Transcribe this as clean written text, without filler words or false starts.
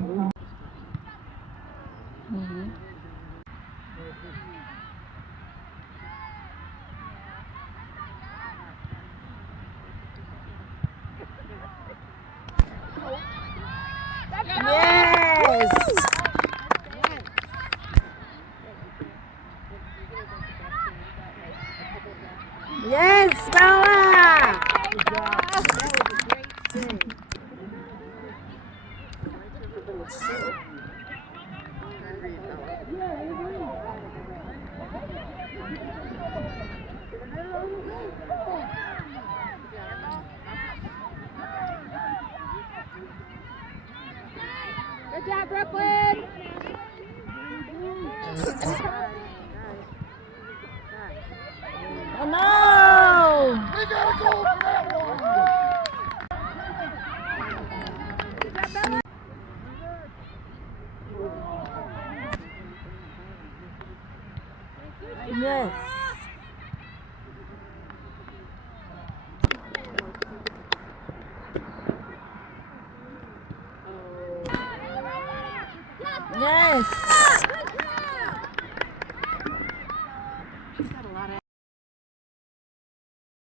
Mhm. Yes! Yes, Bella! Good job, Brooklyn! Oh no! We gotta go for that one. Yes. Yes.